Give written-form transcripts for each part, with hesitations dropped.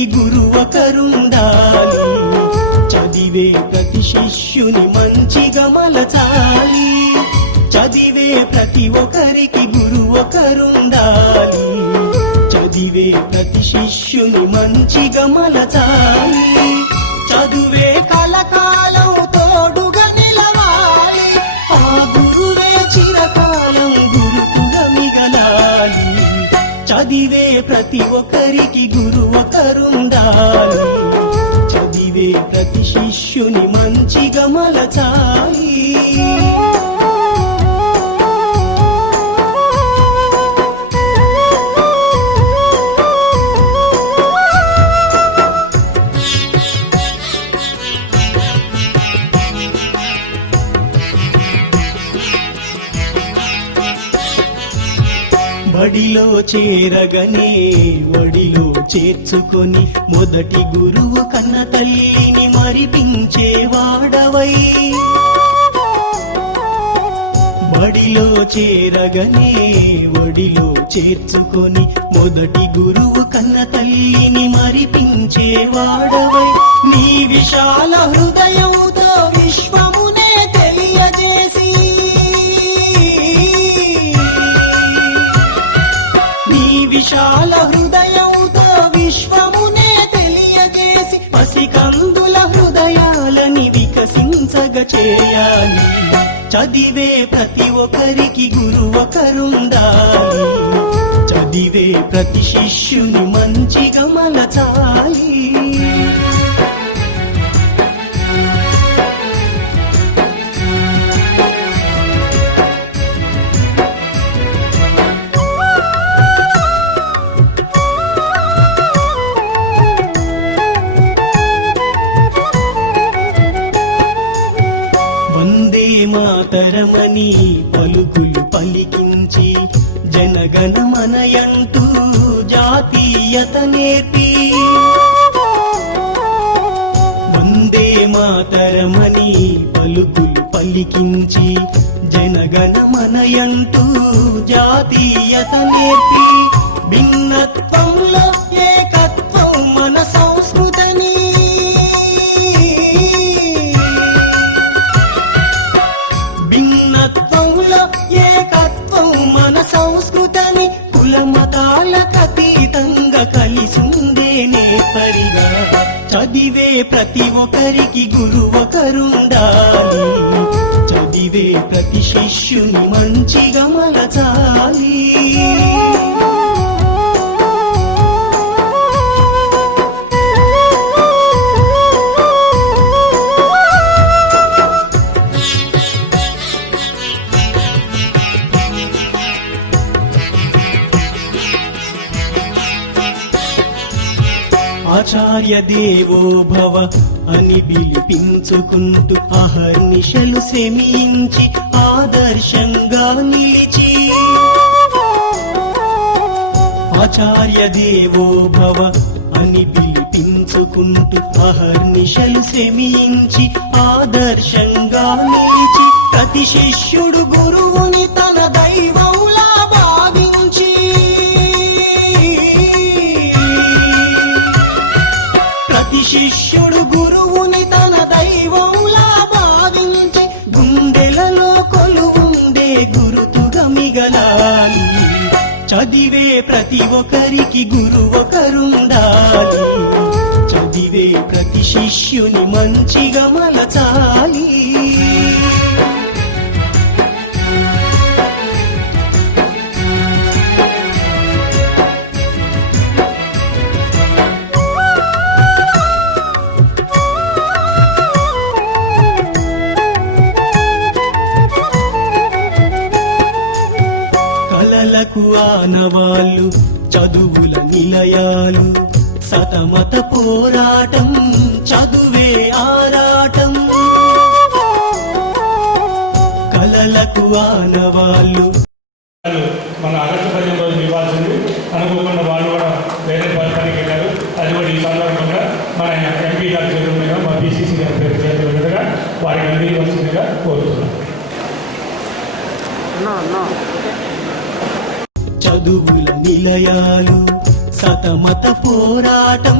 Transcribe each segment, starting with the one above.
ఒక్కరికి గురు ఒకరుండాలి. చదివే ప్రతి శిష్యుని మంచిగా మలచాలి. చదివే ప్రతి ఒక్కరికి గురు ఒకరుండాలి. చదివే ప్రతి శిష్యుని మంచిగా మలచాలి. చదువే కలకాలం తోడుగా నిలవాలి. ఆ గురువే చిరకాలం గురుతుగా మిగలాలి. చదివే ప్రతి ఒక్కరికి గురు ఒకరుండాలి. చదివే ప్రతి శిష్యుని మంచిగా మలచాలి. బడిలో చేరగనే వడిలో చేర్చుకొని మొదటి గురువు కన్న తల్లిని మరిపించేవాడవై. బడిలో చేరగనే వడిలో చేర్చుకొని మొదటి గురువు కన్న తల్లిని మరిపించేవాడవై. నీ విశాల హృదయంతో విశ్వమునే తెలియజేసి విశాల హృదయంతో విశ్వమునే తెలియజేసి పసికందుల హృదయాలని వికసించగ చేయాలి. చదివే ప్రతి ఒక్కరికి గురు ఒకరుండాలి. చదివే ప్రతి శిష్యుని మంచిగా మలచాలి. మాతరమని పలుకులు పలికించి జనగణమనయంటూ జాతీయత నేర్పి. వందే మాతరమని పలుకులు పలికించి జనగణమనయంటూ జాతీయత నేర్పి. భిన్నత్వంలో ఏకత్వం మన సంస్కృతిని. ఏకత్వం మన సంస్కృతిని కుల మతాలకు అతీతంగా కలిసుందేనే పరిగా. చదివే ప్రతి ఒక్కరికి గురు ఒకరుండాలి. చదివే ప్రతి శిష్యుని మంచిగా మలచాలి. ఆచార్య దేవో భవ అని పిలిపించుకుంటూ అహర్నిశలు శ్రమించి ఆదర్శంగా నిలిచి. ఆచార్య దేవో భవ అని పిలిపించుకుంటూ అహర్నిశలు శ్రమించి ఆదర్శంగా నిలిచి. ప్రతి శిష్యుడు గురువుని తన దైవంలా భావించి. ప్రతి శిష్యుడు గురువుని తన దైవంలా భావించి గుండెలలో కొలువుండే గురుతుగా మిగలాలి. చదివే ప్రతి ఒక్కరికి గురు ఒకరుండాలి. చదివే ప్రతి శిష్యుని మంచిగా మలచాలి. కలలకు ఆనవాళ్ళు చదువుల నిలయాలు. సతమత పోరాటం చదువే ఆరాటం. కలలకు ఆనవాళ్ళు మన అగస్త్యపల్లి రోజు నివాసింది. అనుకోకుండా వాళ్ళు కూడా వేరే ప్రాంతానికి వెళ్ళారు. అది కూడా ఈ సందర్భంగా మన ఎంపీ గారి చేతుల మీద మా బీసీసీ గారి చేతుల మీదుగా వారికి అందించవలసిందిగా కోరుతున్నాం. చదువుల నిలయాలు సతమత పోరాటం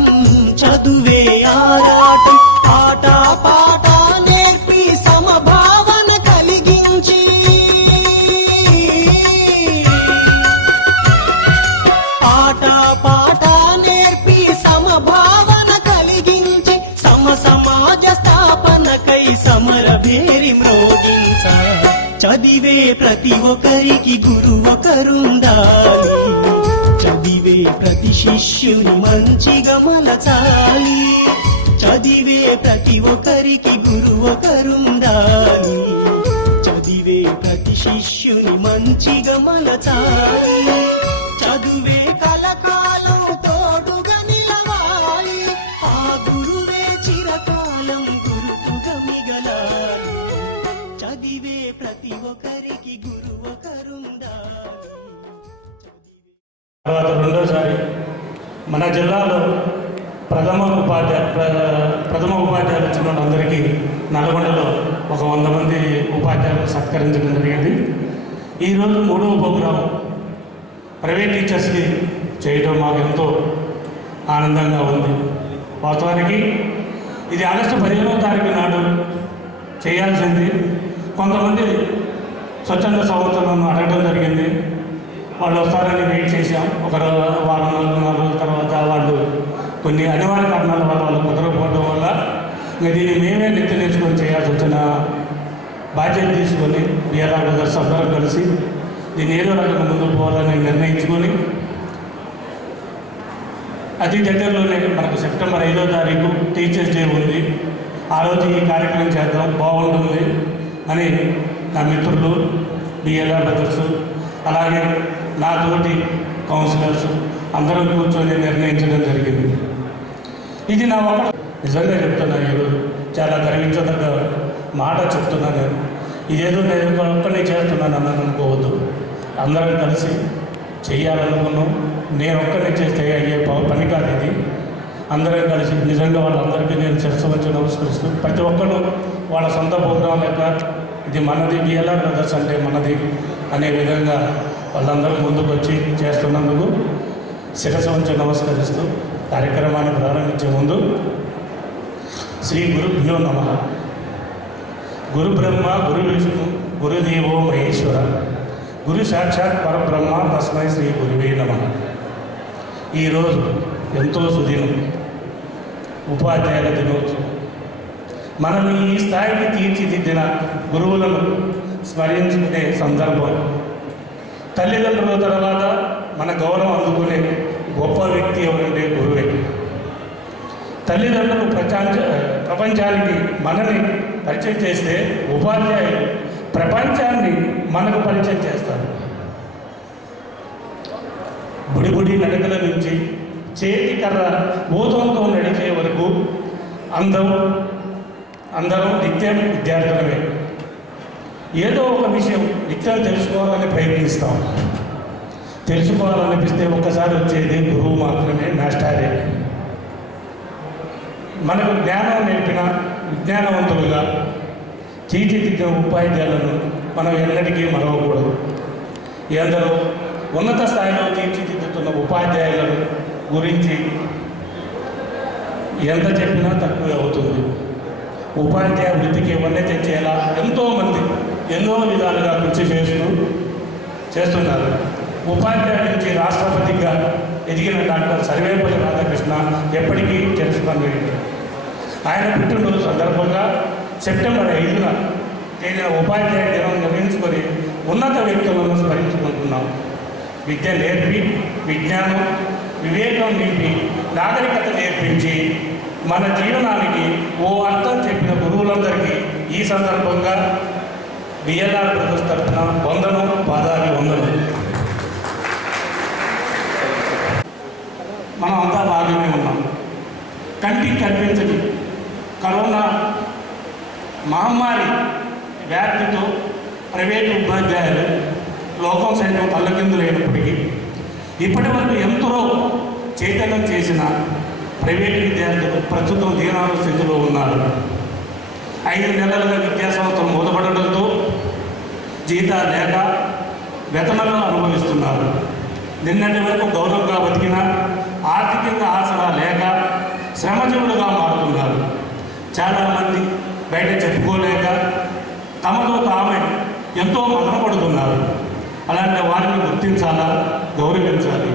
చదువే ఆరాటం ఆట పాట నేర్పి సమభావన కలిగించి ఆట పాట నేర్పి సమభావన కలిగించి సమాజ స్థాపనకై సమర భేరి మ్రోగించ చదివే ప్రతి ఒక్కరికి గురువు ఒకరుండాలి చదివే ప్రతి శిష్యుని మంచిగా మలచాలి చదివే ప్రతి ఒక్కరికి గురువు ఒకరుండాలి చదివే ప్రతి శిష్యుని మంచిగా మలచాలి చదువే కలకాలం తోడుగా నిలవాలి ఆ గురువే చిరకాలం గురుతుగా మిగలాలి చదివే ప్రతి ఒక్కరికి గురువు ఒకరుండాలి తర్వాత రెండోసారి మన జిల్లాలో ప్రథమ ఉపాధ్యాయులు వచ్చిన వాళ్ళందరికీ నల్గొండలో ఒక 100 మంది ఉపాధ్యాయులు సత్కరించడం జరిగింది. ఈరోజు 3వ ప్రోగ్రాం ప్రైవేట్ టీచర్స్కి చేయడం మాకు ఎంతో ఆనందంగా ఉంది. వాస్తవానికి ఇది ఆగస్టు 15వ తారీఖు నాడు చేయాల్సింది. కొంతమంది స్వచ్ఛంద సంస్థలను అడగడం జరిగింది. వాళ్ళు వస్తారని వెయిట్ చేశాం. ఒక వారం 4 రోజుల తర్వాత వాళ్ళు కొన్ని అనివార్య కారణాల వల్ల వాళ్ళు కుదరకపోవడం వల్ల ఇంకా దీన్ని మేమే నెత్తి నేర్చుకొని చేయాల్సి వచ్చిన బాధ్యత తీసుకొని బిఆర్ఆర్ బ్రదర్స్ అందరం కలిసి దీన్ని ఏదో రకంగా ముందుకు పోవాలని నిర్ణయించుకొని అతి దగ్గరలోనే మనకు సెప్టెంబర్ 5వ తారీఖు టీచర్స్ డే ఉంది. ఆ రోజు ఈ కార్యక్రమం చేద్దాం బాగుంటుంది అని నా మిత్రులు బిఆర్ఆర్ బ్రదర్స్ అలాగే నా తోటి కౌన్సిలర్స్ అందరం కూర్చొని నిర్ణయించడం జరిగింది. ఇది నా ఒక నిజంగా చెప్తున్నా, ఈరోజు చాలా గర్వించదగ్గ మాట చెప్తున్నా. నేను ఇదేదో నేను ఒక్కనే చేస్తున్నాను అన్నది అనుకోవద్దు. అందరం కలిసి చేయాలనుకున్నాం. నేను ఒక్కనే చేస్తే అయ్యే పని కాదు ఇది. అందరం కలిసి నిజంగా వాళ్ళందరికీ నేను శిరస్సు వచ్చి నమస్కరిస్తూ ప్రతి ఒక్కరు వాళ్ళ సొంత ప్రోగ్రాం లెక్క ఇది మనది బిఎల్ఆర్ బ్రదర్స్ అంటే మనది అనే విధంగా వాళ్ళందరూ ముందుకు వచ్చి చేస్తున్నందుకు శిరస్సు వంచి నమస్కరిస్తూ కార్యక్రమాన్ని ప్రారంభించే ముందు శ్రీ గురుభ్యో నమః. గురు బ్రహ్మ గురు విష్ణు గురుదేవో మహేశ్వర గురు సాక్షాత్ పరబ్రహ్మ తస్మై శ్రీ గురువే నమః. ఈరోజు ఎంతో సుదినం, ఉపాధ్యాయుల దినోత్సవం. మనం ఈ స్థాయికి తీర్చిదిద్దిన గురువులను స్మరించుకునే సందర్భం. తల్లిదండ్రుల తర్వాత మన గౌరవం అందుకునే గొప్ప వ్యక్తి ఎవరంటే గురువే. తల్లిదండ్రులు ప్రపంచానికి మనని పరిచయం చేస్తే ఉపాధ్యాయులు ప్రపంచాన్ని మనకు పరిచయం చేస్తారు. బుడిబుడి నడకల నుంచి చేతి కర్ర ఊతంతో నడిచే వరకు అందరం నిత్యం విద్యార్థులమే. ఏదో ఒక విషయం నిత్యం తెలుసుకోవాలని ప్రయత్నిస్తాం. తెలుసుకోవాలనిపిస్తే ఒక్కసారి వచ్చేది గురువు మాత్రమే, మాస్టరే. మనకు జ్ఞానం నేర్పిన విజ్ఞానవంతులుగా తీర్చిదిద్దిన ఉపాధ్యాయులను మనం ఎన్నటికీ మరవకూడదు. ఎందరో ఉన్నత స్థాయిలో తీర్చిదిద్దుతున్న ఉపాధ్యాయులను గురించి ఎంత చెప్పినా తక్కువే అవుతుంది. ఉపాధ్యాయ వృత్తికి ఇవన్నీ తెచ్చేలా ఎంతోమంది ఎన్నో విధాలుగా కృషి చేస్తున్నారు. ఉపాధ్యాయుల నుంచి రాష్ట్రపతిగా ఎదిగిన డాక్టర్ సర్వేపల్లి రాధాకృష్ణ ఎప్పటికీ తెలుసుకుని ఆయన పుట్టినరోజు సందర్భంగా సెప్టెంబర్ 5న తేదీన ఉపాధ్యాయ దినం నిర్వహించుకొని ఉన్నత వ్యక్తులను స్మరించుకుంటున్నాం. విద్య నేర్పి విజ్ఞానం వివేకం నింపి నాగరికత నేర్పించి మన జీవనానికి ఓ అర్థం చెప్పిన గురువులందరికీ ఈ సందర్భంగా బిఎల్ఆర్ బ్రదర్స్ తరఫున వందనం, పాదాది వందనం. మనం అంతా బాగానే ఉన్నాం. కంటికి కనిపించని కరోనా మహమ్మారి వ్యాప్తితో ప్రైవేటు ఉపాధ్యాయులు లోకం సైతం తల్లకిందులైనప్పటికీ ఇప్పటి వరకు ఎంతో చైతన్యం చేసిన ప్రైవేటు విద్యార్థులు ప్రస్తుతం దీనాల స్థితిలో ఉన్నారు. 5 నెలలుగా విద్యా సంస్థలు మూతపడడంతో జీతాలు లేక వేతనాలను అనుభవిస్తున్నారు. నిన్నటి వరకు గౌరవంగా బతికిన ఆర్థికంగా ఆసరా లేక శ్రమజీవులుగా మారుతున్నారు. చాలామంది బయట చెప్పుకోలేక తమతో తామే ఎంతో మదనపడుతున్నారు. అలాంటి వారిని గుర్తించాలా, గౌరవించాలి.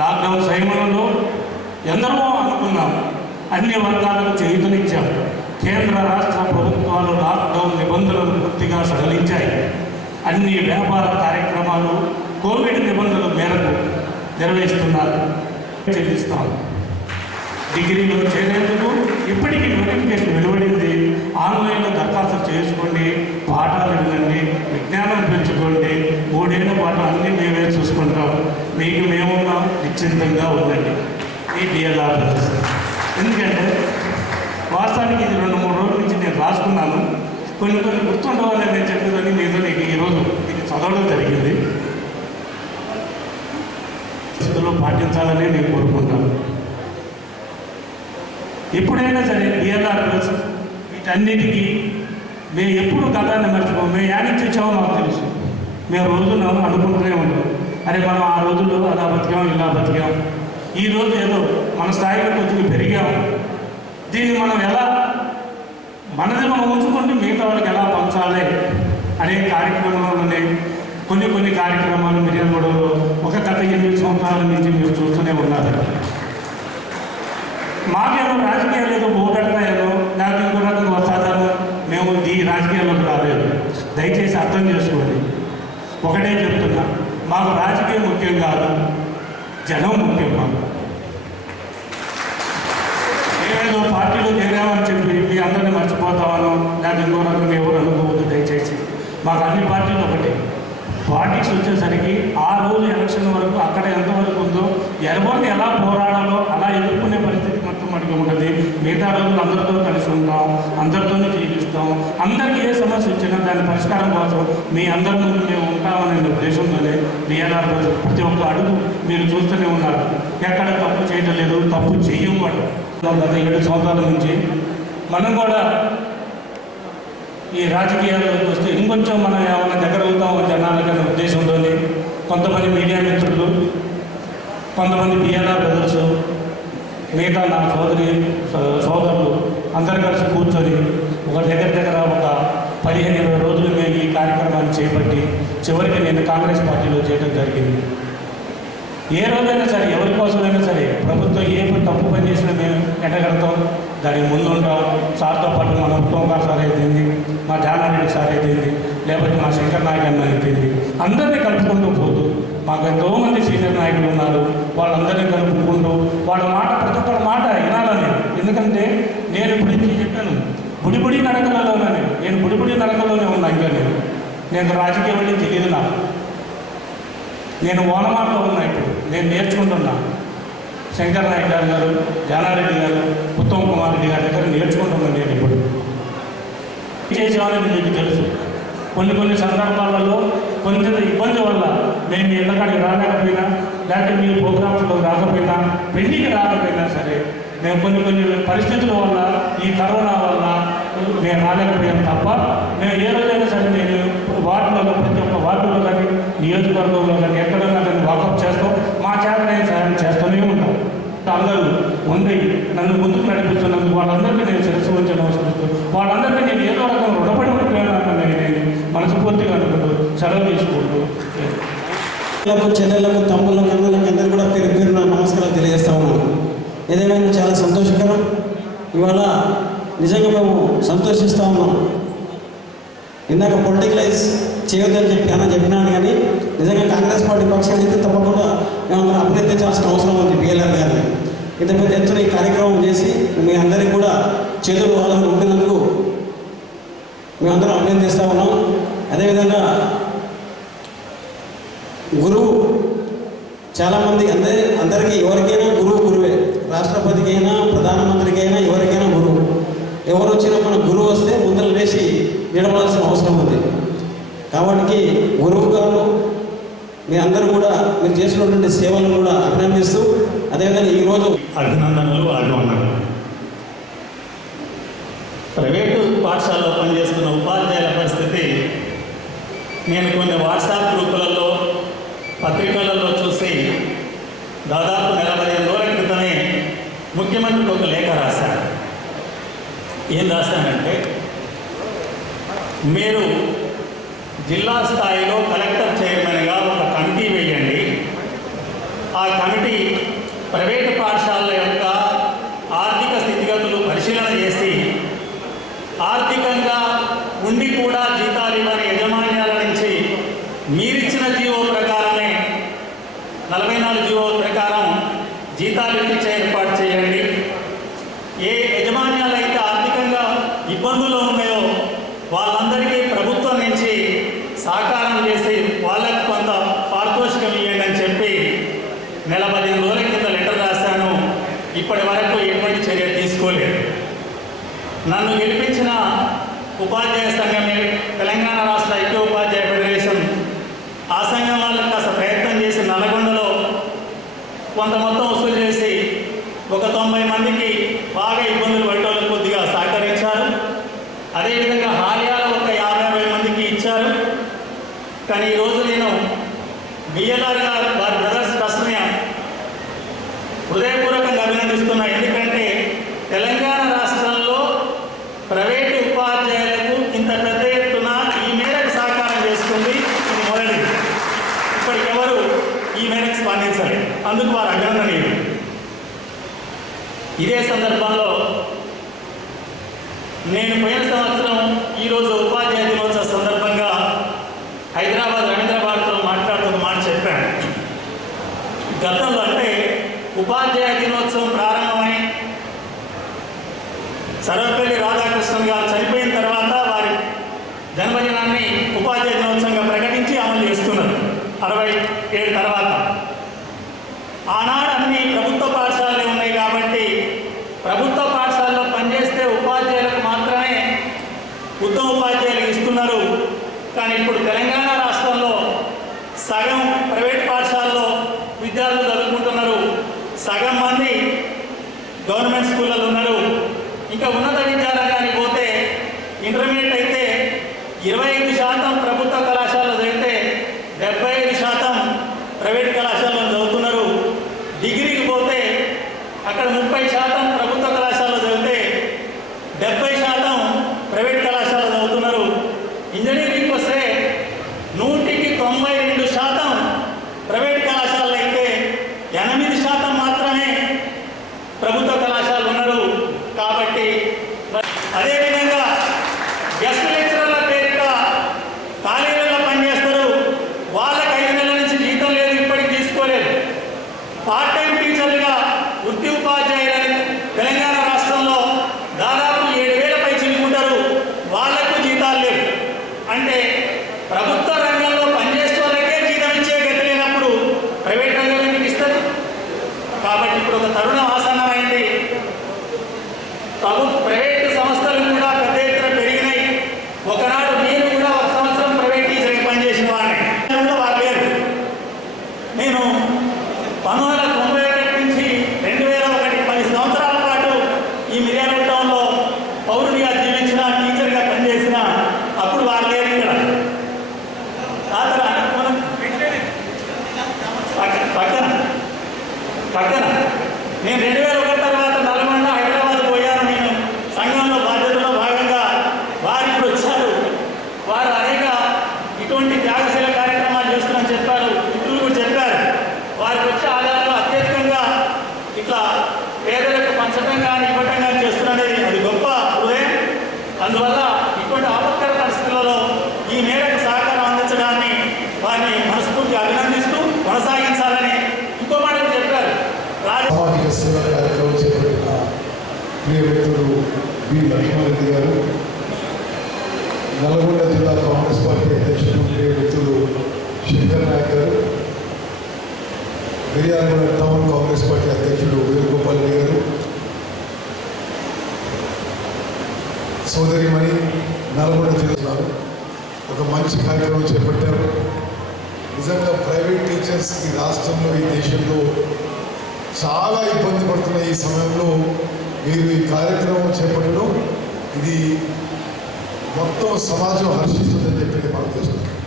లాక్డౌన్ సమయంలో ఎందరో అనుకున్నాం, అన్ని వర్గాలకు చేయూతనిచ్చాం. కేంద్ర రాష్ట్ర ప్రభుత్వాలు లాక్డౌన్ నిబంధనలు పూర్తిగా సడలించాయి. అన్ని వ్యాపార కార్యక్రమాలు కోవిడ్ నిబంధనల మేరకు నిర్వహిస్తున్నారు, చెల్లిస్తాం. డిగ్రీలో చేరేందుకు ఇప్పటికీ నోటిఫికేషన్ వెలువడింది. ఆన్లైన్లో దరఖాస్తు చేసుకోండి, పాఠాలు వినండి, విజ్ఞానం పెంచుకోండి. 3 ఏళ్ల పాటు అన్నీ మేమే చూసుకుంటాం. మీకు మేమున్నాం, నిశ్చింతంగా ఉండండి ఈ డిఎల్ఆర్. ఎందుకంటే వాస్తవానికి ఇది 2-3 రోజుల నుంచి నేను రాసుకున్నాను. కొన్ని గుర్తుండవాలని నేను చెప్పేదని మీతో నీకు ఈరోజు ఇది చదవడం జరిగింది. పరిస్థితుల్లో పాటించాలని నేను కోరుకుంటాను. ఎప్పుడైనా సరే డిఎల్ఆర్ ప్లస్ వీటన్నిటికీ మేము ఎప్పుడు గతాన్ని మర్చిపోము. మేము యానించి వచ్చామో మాకు తెలుసు. మేము రోజున అనుకుంటూనే ఉంటాం, అరే మనం ఆ రోజుల్లో అలా బతికాం, ఇలా బతికాం. ఈరోజు ఏదో మన స్థాయిలో కొద్దిగా పెరిగాం. దీన్ని మనం ఎలా మనది మనం ఉంచుకుంటూ మిగతా వాళ్ళకి ఎలా పంచాలి అనే కార్యక్రమంలోనే కొన్ని కార్యక్రమాలు మిర్యాలగూడలో ఒక గత 8 సంవత్సరాల నుంచి మీరు చూస్తూనే ఉన్నారు. మాకేమో రాజకీయాలు ఏదో పోగొడతాయేమో, నాకు ఇంకో రకంగా వస్తాను. మేము ఈ రాజకీయాల్లోకి రాలేదు. దయచేసి అర్థం చేసుకోండి. ఒకటే చెప్తున్నా, మాకు రాజకీయం ముఖ్యం కాదు, జనం ముఖ్యం. మాకు ఏదో పార్టీలో చేరామని చెప్పి మీ అందరినీ మర్చిపోతామనో లేకపోతే ఇంకో రకంగా ఎవరు అనుకోవద్దు దయచేసి. మాకు అన్ని పార్టీలు ఒకటే. పార్టీస్ వచ్చేసరికి ఆ రోజు ఎలక్షన్ వరకు అక్కడ ఎంతవరకు ఉందో ఎవరిని ఎలా పోరాడాలో అలా ఎదుర్కొనే పరిస్థితి మొత్తం మనకి ఉంటుంది. మిగతా రోజులు అందరితో కలిసి ఉంటాం, అందరితోనే జీవిస్తాం. అందరికీ ఏ సమస్య వచ్చినా దాని పరిష్కారం కోసం మీ అందరి ముందు మేము ఉంటామనే ఉద్దేశంతోనే డిఎల్ఆర్ ప్రతి ఒక్క అడుగు మీరు చూస్తూనే ఉన్నారు. ఎక్కడ తప్పు చేయడం లేదు, తప్పు చెయ్యం కూడా. గత 7 సంవత్సరాల నుంచి మనం కూడా ఈ రాజకీయాల్లోకి వస్తే ఇంకొంచెం మనం ఏమైనా దగ్గర అవుతాం జనాలకనే ఉద్దేశంతో కొంతమంది మీడియా మిత్రులు, కొంతమంది డిఎల్ఆర్ బ్రదర్స్, మిగతా నా సోదరులు అందరు కలిసి కూర్చొని ఒక దగ్గర ఒక 15-20 రోజులు మేము ఈ కార్యక్రమాన్ని చేపట్టి చివరికి నేను కాంగ్రెస్ పార్టీలో చేయడం జరిగింది. ఏ రోజైనా సరే ఎవరి కోసమైనా సరే ప్రభుత్వం ఏ తప్పు పని చేసినా మేము ఎండగడతాం, దానికి ముందు ఉంటాం. సార్తో పాటు మన ఉత్తమ్ గారు సార్ అయిపోయింది, మా జానారెడ్డి సార్ అయిపోయింది, లేకపోతే మా శంకర్ నాయక్ అన్న అయిపోయింది. అందరినీ కలుపుకుంటూ పోతూ మాకు ఎంతోమంది సీనియర్ నాయకులు ఉన్నారు. వాళ్ళందరినీ కలుపుకుంటూ వాళ్ళ మాట ప్రతి ఒక్కరి మాట వినాలని. ఎందుకంటే నేను ఇప్పుడు చెప్పాను, బుడిబుడి నడకలలోనే నేను బుడిబుడి నడకలోనే ఉన్నా. ఇంకా నేను రాజకీయం అంటే తెలియదు నాకు. నేను ఓనమాటలో ఉన్నా. ఇప్పుడు నేను నేర్చుకుంటున్నా. శంకర్ నాయక్ గారు, జానారెడ్డి గారు, ఉత్తమ్ కుమార్ రెడ్డి గారి దగ్గర నేర్చుకుంటున్నాను. నేను ఇప్పుడు చేసేవాళ్ళని మీకు తెలుసు. కొన్ని సందర్భాలలో కొంచెం ఇబ్బంది వల్ల మేము మీ ఇళ్ళకాడికి రాలేకపోయినా, లేకపోతే మీ ప్రోగ్రామ్స్లో రాకపోయినా, పెళ్లికి రాకపోయినా సరే మేము కొన్ని పరిస్థితుల వల్ల ఈ కరోనా వల్ల మేము రాలేకపోయాను తప్ప మేము ఏ రోజైనా సరే నేను వార్డులలో ప్రతి ఒక్క వార్డులో కానీ నియోజకవర్గంలో కానీ ఎక్కడైనా కానీ వాకప్ చేస్తాం. మా చేతనే సహాయం చేస్తూనే ఉంటాం. అందరూ ఉండి నన్ను ముందుకు నడిపిస్తున్నందుకు వాళ్ళందరికీ నేను శిరస్సు వచ్చి నమస్కరిస్తూ వాళ్ళందరికీ నేను ఏదో రకం రుణపడి ఉంటున్నాను నేను మనస్ఫూర్తిగా అనుకుంటూ సెలవు తీసుకుంటూ చెల్లెళ్ళకు, తమ్ముళ్ళకు, అన్నలకు అందరూ కూడా పేరు నమస్కారాలు తెలియజేస్తా ఉన్నాను. ఏదేమైనా చాలా సంతోషకరం. ఇవాళ నిజంగా మేము సంతోషిస్తూ ఉన్నాం. ఇందాక పొలిటికలైజ్ చేయొద్దని చెప్పి అన్న చెప్పినాను, కానీ నిజంగా కాంగ్రెస్ పార్టీ పక్షాన్ని అయితే తప్పకుండా మేమందరం అభినందించాల్సిన అవసరం ఉంది. బిఎల్ఆర్ గారిని ఇంత పెద్ద ఎత్తున ఈ కార్యక్రమం చేసి మీ అందరికీ కూడా చేతులు వాళ్ళని ఉంటున్నందుకు మేమందరం అభినందిస్తూ ఉన్నాం. అదేవిధంగా గురువు చాలామంది అందరికీ ఎవరికైనా గురువే. రాష్ట్రపతికైనా, ప్రధానమంత్రికైనా, ఎవరికైనా గురువు. ఎవరు వచ్చినా మన గురువు వస్తే ముందర లేచి నిలబడాల్సిన అవసరం ఉంది. కాబట్టి గురువు గారు మీ అందరూ కూడా మీరు చేసినటువంటి సేవలను కూడా అభినందిస్తూ, అదేవిధంగా ఈరోజు అభినందనలు. ప్రైవేటు పాఠశాలలో పనిచేస్తున్న ఉపాధ్యాయుల పరిస్థితి నేను కొన్ని వాట్సాప్ గ్రూపులలో, పత్రికలలో చూసి దాదాపు ఒక లేఖ రాశాను. ఏం రాశానంటే, మీరు జిల్లా స్థాయిలో కలెక్టర్ చైర్మన్గా ఒక కమిటీ వేయండి. ఆ కమిటీ ప్రైవేటు పాఠశాలల యొక్క ఆర్థిక స్థితిగతులు పరిశీలన చేసి ఆర్థికంగా ఉండి కూడా జీతాలు ఇవ్వని యజమాన్యాల నుంచి మీరిచ్చిన జీవో ప్రకారమే 44 జీవో ప్రకారం జీతాలు ఇచ్చే ఏర్పాటు చేయండి. ఏ యజమాన్యాలు అయితే ఆర్థికంగా ఇబ్బందుల్లో ఉన్నాయో వాళ్ళందరికీ ప్రభుత్వం నుంచి సహకారం చేసి వాళ్ళకు కొంత పారితోషికం ఇవ్వండి అని చెప్పి నెల 15 రోజుల కింద లెటర్ రాశాను. ఇప్పటి వరకు ఎటువంటి చర్య తీసుకోలేదు. నన్ను గెలిపించిన ఉపాధ్యాయ సంఘం తెలంగాణ రాష్ట్ర ఐక్య ఉపాధ్యాయ ఫెడరేషన్ ఆ సంఘం వాళ్ళకి కాస్త ప్రయత్నం చేసి నల్గొండలో కొంత మొత్తం వసూలు చేసి ఒక 90 మందికి బాగా ఇబ్బందులు పడేవాళ్ళకి కొద్దిగా సహకరించారు. అదేవిధంగా హాలియాలో ఒక 50 మందికి ఇచ్చారు. కానీ ఈరోజు నేను బిఎల్ఆర్ గారు వారి బ్రదర్స్ ట్రస్ట్ని హృదయపూర్వకంగా అభినందిస్తున్నా. ఎందుకంటే తెలంగాణ రాష్ట్రంలో ప్రైవేటు ఉపాధ్యాయులకు ఇంత పెద్ద ఎత్తున ఈ మేరకు సహకారం చేస్తుంది. ఇది మొదటిది. ఇప్పటికెవరు ఈ మేరకు స్పందించలేదు. అందుకు వారు అభినందనీయులు. ఇదే సందర్భంలో నేను పోయిన సంవత్సరం ఈరోజు ఉపాధ్యాయ దినోత్సవ సందర్భంగా హైదరాబాద్ రవీంద్రభారతిలో మాట్లాడుతున్న మాట చెప్పాను. గతంలో అంటే ఉపాధ్యాయ దినోత్సవం ప్రారంభమై సర్వపల్లి రాధాకృష్ణన్ గారు చనిపోయిన తర్వాత వారి జన్మదినాన్ని ఉపాధ్యాయ దినోత్సవంగా ప్రకటించి అమలు చేస్తున్నారు 67 తర్వాత. ఆనాడు అన్ని ప్రభుత్వ పాఠశాలలు ఉన్నాయి కాబట్టి ప్రభుత్వ పాఠశాలలో పనిచేస్తే ఉపాధ్యాయులకు మాత్రమే ఉత్తమ ఉపాధ్యాయులకు ఇస్తున్నారు. కానీ ఇప్పుడు తెలంగాణ రాష్ట్రంలో సగం ప్రైవేట్ పాఠశాలలో విద్యార్థులు చదువుకుంటున్నారు, సగం మంది గవర్నమెంట్ స్కూళ్ళలో ఉన్నారు. ఇంకా ఉన్నత విద్యారంగానికి పోతే ఇంటర్మీడియట్ అయితే 25% ప్రభుత్వ కళాశాలలో చదివితే 75% ప్రైవేట్ కళాశాలలో చదువుతున్నారు. డిగ్రీకి పోతే అక్కడ 30% ప్రభుత్వ కళాశాలలో చదివితే 70% ప్రైవేట్ కళాశాలలో చదువుతున్నారు. ఇంజనీరింగ్కి వస్తే 192% ప్రైవేట్ కళాశాలలు అయితే 8% మాత్రమే ప్రభుత్వ కళాశాలలు ఉన్నారు. కాబట్టి అదేవిధంగా గెస్ట్ లెక్చరర్ల పేరిట కాలేజీలలో పనిచేస్తారు. వాళ్ళకి 5 నెలల నుంచి జీతం లేదు, ఇప్పటికి తీసుకోలేదు. పార్ట్ టైం టీచర్లుగా వృత్తి ఉపాధ్యాయులని తెలంగాణ రాష్ట్రంలో దాదాపు 7,000 పై చిలుకుంటారు. వాళ్లకు జీతాలు లేవు. అంటే ప్రభుత్వ రంగంలో పనిచేసే వాళ్ళకే జీతం ఇచ్చే గతి లేనప్పుడు ప్రైవేట్ రంగంలో మీకు ఇస్తారు. కాబట్టి ఇప్పుడు ఒక తరుణం ఆసన్నమైంది. ప్రైవేటు సంస్థలు కూడా పెద్ద ఎత్తున పెరిగినాయి. ఒకనాడు నేను కూడా ఒక సంవత్సరం ప్రైవేట్ టీచర్కి పనిచేసిన వాడిని వారు లేరు. నేను 1991 నుంచి 2001 10 సంవత్సరాల పాటు ఈ మిర్యాలగూడ టౌన్లో పౌరుడిగా జీవించిన, టీచర్గా పనిచేసిన. అప్పుడు వారు లేరు ఇక్కడ. ఆ తర్వాత మనం పక్కన నేను 2001 తర్వాత నల్గొండ, హైదరాబాద్ పోయాను. నేను సంఘంలో బాధ్యతలో భాగంగా వారు ఇప్పుడు వచ్చారు. వారు అనేక ఇటువంటి త్యాగశీల కార్యక్రమాలు చేస్తున్నారని చెప్పారు. మిత్రులు కూడా చెప్పారు. వారికి వచ్చే ఆదాయంలో అత్యధికంగా ఇట్లా పేదలకు పంచడం కానీ ఇవ్వటం కానీ చేస్తున్నది అది గొప్ప హృదయం. అందువల్ల ఇటువంటి ఆపత్కర పరిస్థితులలో ఈ మేరకు సహకారం అందించడాన్ని వారిని మనస్ఫూర్తిగా అభినందిస్తూ కొనసాగించాలని ఇంకో మాట చెప్పారు. సామాజిక సేవ కార్యక్రమం చేపట్టిన ప్రియ వ్యక్తులు బి లక్ష్మారెడ్డి గారు, నల్గొండ జిల్లా కాంగ్రెస్ పార్టీ అధ్యక్షులు ప్రియ వ్యక్తులు శంకర్ నాయక్ గారు, మిర్యాలగూడ టౌన్ కాంగ్రెస్ పార్టీ అధ్యక్షులు వేణుగోపాల్ రెడ్డి గారు, సోదరిమణి నల్గొండ జిల్లా ఒక మంచి కార్యక్రమం చేపట్టారు. నిజంగా ప్రైవేట్ టీచర్స్ ఈ రాష్ట్రంలో, ఈ దేశంలో చాలా ఇబ్బంది పడుతున్న ఈ సమయంలో మీరు ఈ కార్యక్రమం చేపట్టడం ఇది మొత్తం సమాజం హర్షిస్తుందని చెప్పి నేను మనం చేస్తున్నాను.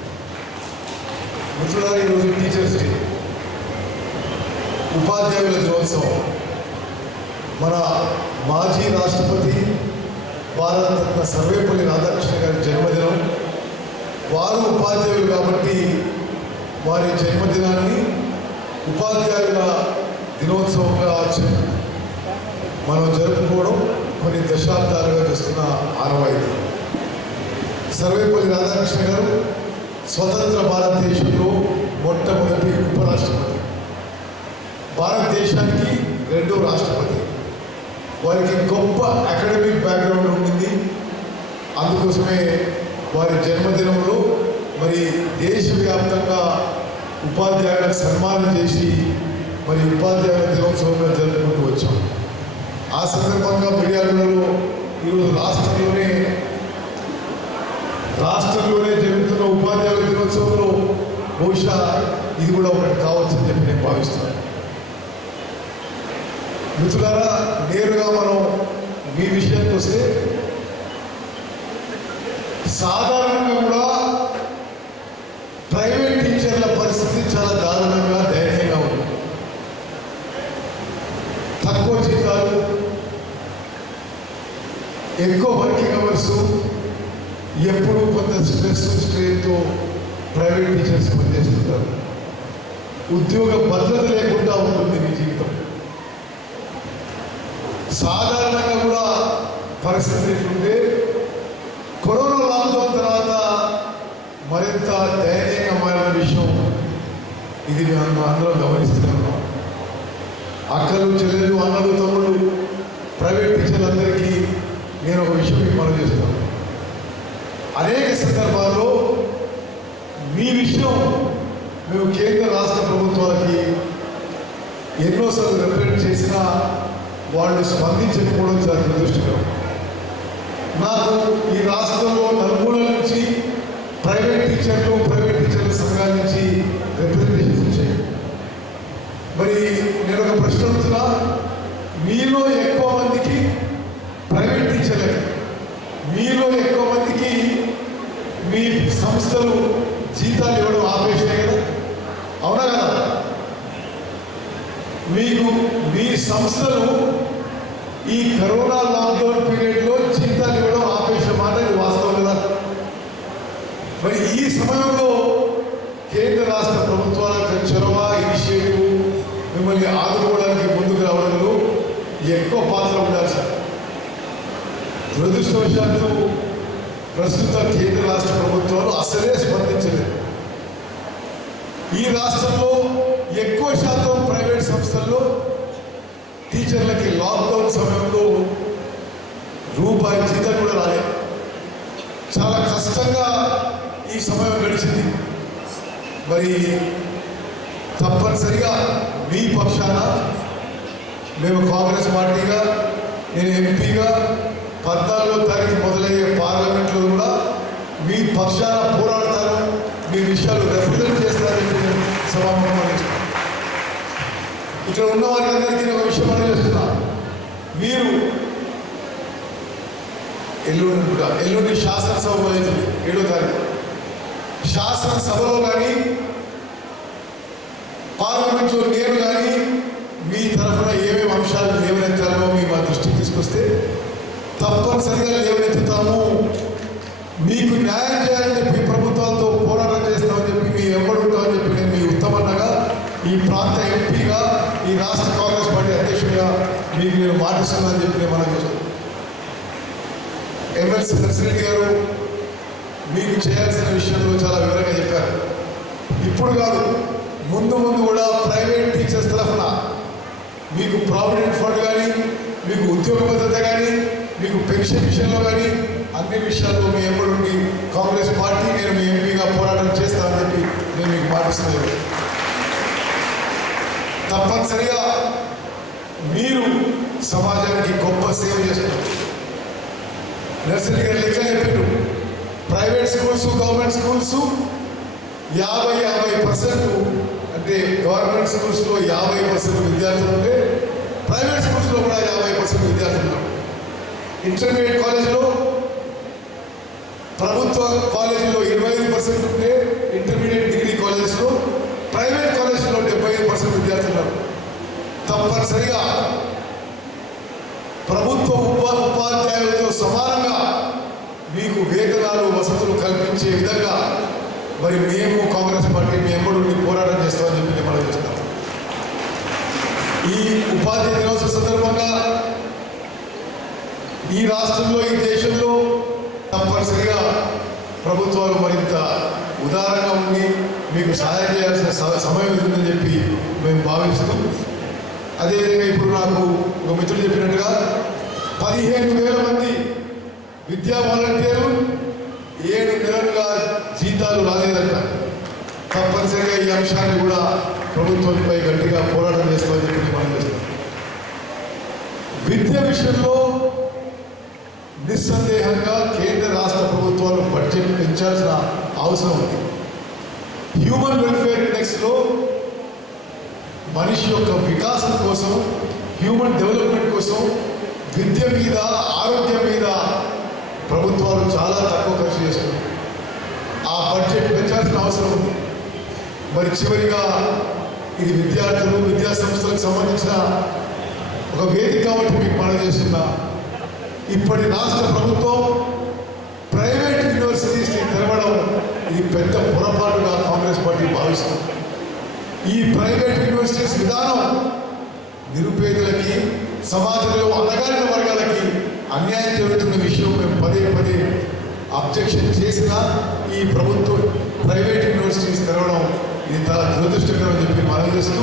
మిత్రులారా, ఈరోజు టీచర్స్ డే, ఉపాధ్యాయుల దినోత్సవం. మన మాజీ రాష్ట్రపతి భారతరత్న సర్వేపల్లి రాధాకృష్ణ గారి జన్మదినం. వారు ఉపాధ్యాయులు కాబట్టి వారి జన్మదినాన్ని ఉపాధ్యాయుల దినోత్సవంగా మనం జరుపుకోవడం కొన్ని దశాబ్దాలుగా చేస్తున్న ఆనవాయితీ. సర్వేపల్లి రాధాకృష్ణ గారు స్వతంత్ర భారతదేశంలో మొట్టమొదటి ఉపరాష్ట్రపతి, భారతదేశానికి రెండో రాష్ట్రపతి. వారికి గొప్ప అకాడమిక్ బ్యాక్గ్రౌండ్ ఉండింది. అందుకోసమే వారి జన్మదినంలో మరి దేశవ్యాప్తంగా ఉపాధ్యాయులకు సన్మానం చేసి మరి ఉపాధ్యాయుల దినోత్సవంగా జరుపుకుంటూ వచ్చాం. ఆ సందర్భంగా మిర్యాలగూడలో ఈరోజు రాష్ట్రంలోనే జరుగుతున్న ఉపాధ్యాయుల దినోత్సవంలో బహుశా ఇది కూడా ఒకటి కావచ్చని చెప్పి నేను భావిస్తున్నాను. మిత్రులారా, నేరుగా మనం మీ విషయానికి వస్తే సాధారణంగా కూడా ప్రైవేట్ టీచర్ల పరిస్థితి చాలా దారుణంగా దయనీయంగా ఉంది. తక్కువ జీతాలు, ఎక్కువ వర్కింగ్ అవర్స్, ఎప్పుడు కొంత స్ట్రెస్ స్ట్రెయిన్తో ప్రైవేట్ టీచర్స్ పనిచేస్తుంటారు. ఉద్యోగ భద్రత లేకుండా ఉంటుంది మీ జీవితం. సాధారణంగా కూడా పరిస్థితి ఉంటే కరోనా లాక్డౌన్ తర్వాత మరింత దయనీయంగా మారిన విషయం ఇది మేము అందరం గమనిస్తున్నాము. అక్కలు, చెల్లెలు, అన్నలు, తమ్ముళ్ళు, ప్రైవేట్ టీచర్లందరికీ నేను ఒక విషయం మీకు మనం చేస్తున్నాను. అనేక సందర్భాల్లో మీ విషయం మేము కేంద్ర రాష్ట్ర ప్రభుత్వాలకి ఎన్నోసార్లు రిప్రజెంట్ చేసినా వాళ్ళు స్పందించకపోవడం చాలా దురదృష్టకరం. నాకు ఈ రాష్ట్రంలో నలుమూలల నుంచి ప్రైవేట్ టీచర్ల సంఘాల నుంచి రిప్రజెంటేషన్స్ వచ్చాయి. మరి నేను ఒక ప్రశ్న అడుగుతున్నా, మీలో ఎక్కువ మందికి ప్రైవేట్ టీచర్లకి, మీలో ఎక్కువ మందికి మీ సంస్థలు జీతాలు ఇవ్వడం ఆపేసినాయి కదా, అవునా కదా? మీకు మీ సంస్థలు ఈ కరోనా లాక్డౌన్ పీరియడ్లో జీతాలు ఇవ్వడం ఆపేసిన మాట ఇది వాస్తవం కదా. మరి ఈ సమయంలో కేంద్ర రాష్ట్ర ప్రభుత్వాల చొరవ, ఇనిషియేటివ్ మిమ్మల్ని ఆదుకోవడానికి ముందుకు రావడంలో ఎక్కువ పాత్ర ఉండాలి సార్. దురదృష్టవశాత్తు ప్రస్తుత కేంద్ర రాష్ట్ర ప్రభుత్వాలు అసలే స్పందించలేదు. ఈ రాష్ట్రంలో ఎక్కువ శాతం ప్రైవేట్ సంస్థల్లో టీచర్లకి లాక్డౌన్ సమయంలో రూపాయి జీతం కూడా రాలేదు. చాలా కష్టంగా ఈ సమయం గడిచింది. మరి తప్పనిసరిగా మీ పక్షాన మేము కాంగ్రెస్ పార్టీగా, నేను ఎంపీగా 14వ తారీఖు మొదలయ్యే పార్లమెంట్లో కూడా మీ పక్షాన పోరాడతాను, మీ విషయాలు రిప్రజెంట్ చేస్తారని నేను సభాముఖంగా ఇక్కడ ఉన్న వారందరికీ నేను ఒక విషయం మనం చేస్తున్నా. మీరు ఎల్లుండి శాసనసభ అవుతుంది 7వ తారీఖు. శాసనసభలో కానీ పార్లమెంట్లో నేను కానీ మీ తరఫున ఏమేమి అంశాలు లేవనెత్తాలో మీ మా దృష్టికి తీసుకొస్తే తప్పనిసరిగా లేవనెత్తుతాము. మీకు న్యాయం చేయాలని చెప్పి ప్రభుత్వాలతో పోరాటం చేస్తామని చెప్పి మీ వెంబడుంటామని చెప్పి నేను మీ ఉత్తమన్నగా, ఈ ప్రాంత ఎంపీగా, ఈ రాష్ట్ర కాంగ్రెస్ పార్టీ అధ్యక్షుడిగా మీకు నేను మాటిస్తున్నానని చెప్పి నేను మనం చేస్తాను. ఎమ్మెల్సీ ప్రెసిడెంట్ గారు మీకు చేయాల్సిన విషయంలో చాలా వివరంగా చెప్పారు. ఇప్పుడు కాదు, ముందు కూడా ప్రైవేట్ టీచర్స్ తరఫున మీకు ప్రావిడెంట్ ఫండ్ కానీ, మీకు ఉద్యోగ భద్రత కానీ, మీకు పెన్షన్ విషయంలో కానీ అన్ని విషయాల్లో మీ ఎంబడి కాంగ్రెస్ పార్టీ నేను మీ ఎంపీగా పోరాటం చేస్తానని చెప్పి నేను మీకు మాటిస్తున్నాను. తప్పనిసరిగా మీరు సమాజానికి గొప్ప సేవ చేస్తున్నారు. నర్సరీ గారు లెక్క చెప్పారు, ప్రైవేట్ స్కూల్స్, గవర్నమెంట్ స్కూల్స్ 50% అంటే గవర్నమెంట్ స్కూల్స్లో 50% విద్యార్థులు ఉంటే ప్రైవేట్ స్కూల్స్లో కూడా 50% విద్యార్థులు ఉన్నారు. ఇంటర్మీడియట్ కాలేజీలో, ప్రభుత్వ కాలేజీలో 25% ఉంటే ఇంటర్మీడియట్ డిగ్రీ కాలేజెస్లో, ప్రైవేట్ కాలేజీలో 75% విద్యార్థులు ఉన్నారు. తప్పనిసరిగా ప్రభుత్వ ఉపాధ్యాయులతో సమానంగా మీకు వేతనాలు వసతులు కల్పించే విధంగా మరి మేము కాంగ్రెస్ పార్టీ మీ ఎంబడి పోరాటం చేస్తామని చెప్పి నేను మనం చేస్తాం. ఈ ఉపాధ్యాయ దినోత్సవ సందర్భంగా ఈ రాష్ట్రంలో ఈ దేశంలో తప్పనిసరిగా ప్రభుత్వాలు మరింత ఉదారంగా ఉండి మీకు సహాయం చేయాల్సిన సమయం ఉందని చెప్పి మేము భావిస్తున్నాం. అదేవిధంగా ఇప్పుడు నాకు ఒక మిత్రుడు చెప్పినట్టుగా 15,000 మంది విద్యా వాలంటీర్లు 7 నెలలుగా జీతాలు రాలేదంట. తప్పనిసరిగా ఈ అంశాన్ని కూడా ప్రభుత్వంపై గట్టిగా పోరాటం చేస్తామని చెప్పి మనం చేస్తాం. విద్య విషయంలో నిస్సందేహంగా కేంద్ర రాష్ట్ర ప్రభుత్వాలు బడ్జెట్ పెంచాల్సిన అవసరం ఉంది. హ్యూమన్ వెల్ఫేర్ ఇండెక్స్లో మనిషి యొక్క వికాసం కోసం, హ్యూమన్ డెవలప్మెంట్ కోసం విద్య మీద, ఆరోగ్యం మీద ప్రభుత్వాలు చాలా తక్కువ ఖర్చు చేస్తున్నాయి. ఆ బడ్జెట్ పెంచాల్సిన అవసరం ఉంది. మరి చివరిగా ఇది విద్యార్థులు, విద్యా సంస్థలకు సంబంధించిన ఒక వేదిక కాబట్టి మీకు మనం చేస్తున్నా. ఇప్పటి రాష్ట్ర ప్రభుత్వం ప్రైవేట్ యూనివర్సిటీస్ని తెరవడం ఇది పెద్ద పొరపాటుగా కాంగ్రెస్ పార్టీ భావిస్తుంది. ఈ ప్రైవేట్ యూనివర్సిటీస్ విధానం నిరుపేదలకి, సమాజంలో అణగారిన వర్గాలకి అన్యాయం జరుగుతున్న విషయం మేము పదే పదే అబ్జెక్షన్ చేసినా ఈ ప్రభుత్వం ప్రైవేట్ యూనివర్సిటీస్ తెరవడం ఇది చాలా దురదృష్టకరం అని చెప్పి మనం చేస్తూ,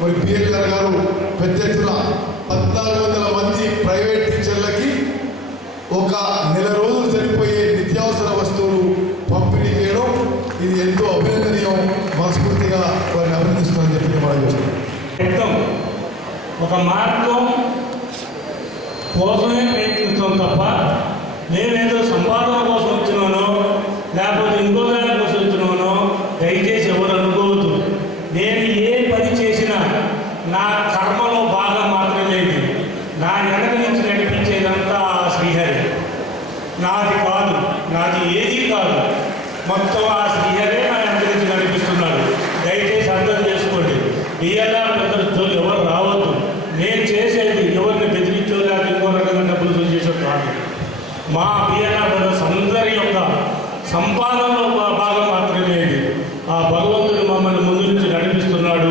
మరి బిఎల్ఆర్ గారు పెద్ద ఎత్తున 1,400 మంది ప్రైవేట్ టీచర్లకి ఒక నెల రోజులు సరిపోయే నిత్యావసర వస్తువులు పంపిణీ చేయడం ఇది ఎంతో అభినందనీయం. మనస్ఫూర్తిగా వారిని అభినందిస్తున్నామని చెప్పి మనం చేస్తున్నాం. ఒక మార్గం కోసమే ప్రయత్నిస్తాం తప్ప నేనేదో సంపాదన కోసం వచ్చినానో లేకపోతే ఇంకో దాని కోసం వచ్చినానో దయచేసి ఎవరు అనుకోవద్దు. నేను ఏ పని చేసినా నా కర్మలో భాగం మాత్రమే ఇది. నా వెనక నుంచి నడిపించేదంతా ఆ శ్రీహరి. నాది కాదు, నాది ఏది కాదు, మొత్తం ఆ శ్రీహరే నా వెనక నుంచి నడిపిస్తున్నాడు. దయచేసి అర్థం చేసుకోండి. బిఎల్ఆర్ జోలు ఎవరు రావద్దు. నేను చేసేది ఎవరిని బెదిరించో లేకపోతే ఇంకో రకంగా డబ్బులు చేసే కాదు. మా బిఎల్ఆర్ అందరి యొక్క సంపాదనలో భాగం మాత్రమే ఇది. ఆ భగవంతుడు మమ్మల్ని ముందు నుంచి నడిపిస్తున్నాడు,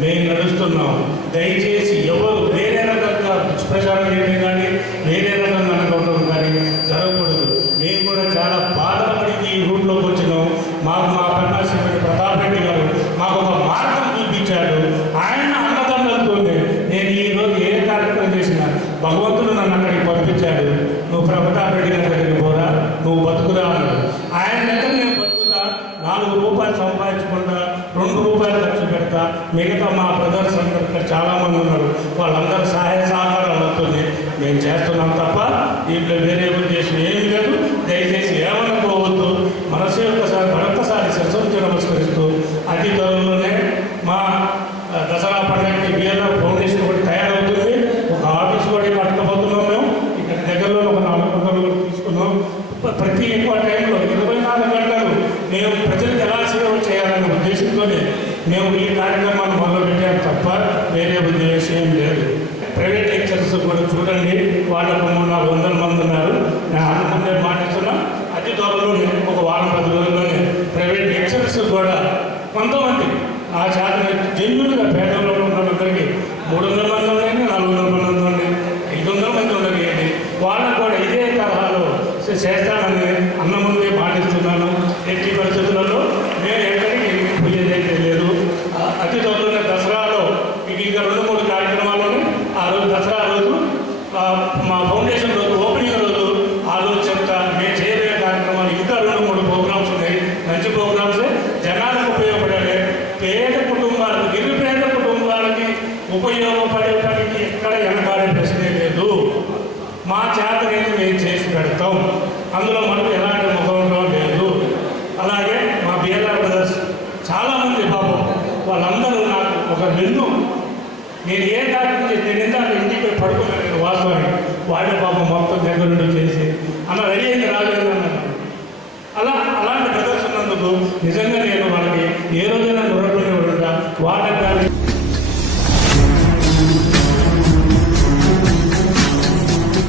మేము నడుస్తున్నాం. దయచేసి ఎవరు వేరే రకంగా దుష్ప్రచారం చేయడం కానీ వేరే రకంగా అనుకోవడం కానీ జరగకూడదు. మేము కూడా చాలా బాధపడి ఈ రూట్లోకి వచ్చినాం. మాకు మా పన్నాశ్రీ ప్రతాప్ రెడ్డి గారు మాకు ఒక మార్గం చూపించాడు. ఆయన అన్నదమ్ములతోనే నేను ఈరోజు ఏ కార్యక్రమం చేసినా భగవంతుడు నన్ను అక్కడికి పంపించాడు. నువ్వు ప్రతాప్ రెడ్డి గారి దగ్గరికి పోరా, నువ్వు బతుకురా అన్నాడు. ఆయన దగ్గర నేను బతుకుతా, 4 రూపాయలు సంపాదించకుండా 2 రూపాయలు ఖర్చు పెడతా. మిగతా మా బ్రదర్స్ అందరూ ఇక్కడ చాలామంది ఉన్నారు, వాళ్ళందరూ సహాయ సహకారాలు అవుతుంది మేము చేస్తున్నాం తప్ప దీంట్లో వేరే ఉద్దేశం ఏమీ లేదు. దయచేసి ఏమనుకోవద్దు. మనసు యొక్కసారి మరొకసారి శిరస్సు నమస్కరిస్తూ అతి త్వరలోనే మా దసరా పండుగకి బిఎల్ఆర్ ఫౌండేషన్ ఒకటి తయారవుతుంది. ఒక ఆఫీస్ కూడా కట్టకపోతున్నాం. మేము ఇక్కడ దగ్గరలో ఒక 400 కూడా తీసుకున్నాం. ప్రతి ఎక్కువ టైంలో 24 గంటలు మేము ప్రజలకు ఎలా సేవ చేయాలనే ఉద్దేశంతోనే మేము ఈ కార్యక్రమాన్ని మొదలుపెట్టాము తప్ప వేరే ఉద్దేశం ఏం లేదు. ప్రైవేట్ లెక్చర్స్ కూడా చూడండి, వాళ్ళకు 300-400 మంది ఉన్నారు. నేను అనుకుంటే మాటిస్తున్నా అతి త్వరలోనే ఒక వారం 10 రోజుల్లోనే ప్రైవేట్ లెక్చర్స్ కూడా కొంతమంది ఆ శాతం జన్యులుగా పేదల్లో ఉన్న వాళ్ళందరికీ 300 మంది ఉండండి, 400 మంది ఉండండి, 500 మంది ఉండగలిగండి, వాళ్ళకు కూడా ఇదే తరహాలో చేస్తానని అన్న ముందే మాటిస్తున్నాను. ఎట్టి పరిస్థితులలో మేము ఎక్కడికి పోయేదైతే లేదు. అతి త్వరలోనే దసరాలో మీకు ఇంకా 2-3 కార్యక్రమాలు. ఆ రోజు దసరా రోజు మా ఫౌండేషన్ రోజు ఓపెనింగ్ రోజు ఆ రోజు చెప్తా. మేము చేయబోయే కార్యక్రమాలు ఇంకా 2-3 ప్రోగ్రామ్స్ ఉన్నాయి. మంచి ప్రోగ్రామ్సే, జనాలకు ఉపయోగపడే, పేద కుటుంబాలకు, నిరుపేద కుటుంబాలకి ఉపయోగపడే పనికి ఎక్కడ వెనకాడే ప్రశ్నే లేదు. మా చేతనైతే మేము చేసి పెడతాం. అందులో మనకు ఎలాంటి ముఖం లేదు. అలాగే మా బిఎల్ఆర్ బ్రదర్స్ చాలామంది పాపం వాళ్ళందరూ నాకు ఒక వెన్ను. నేను ఏ కార్యక్రమం చేసి నేను ఎంత ఇంటికి పడుకున్నాను నేను వాస్తవాన్ని. వాళ్ళ పాపం మొత్తం దగ్గర నుండి చేసి అలా రెడీ అయింది రాలేదు అన్నాను. అలాంటి బ్రదర్స్ ఉన్నందుకు నిజంగా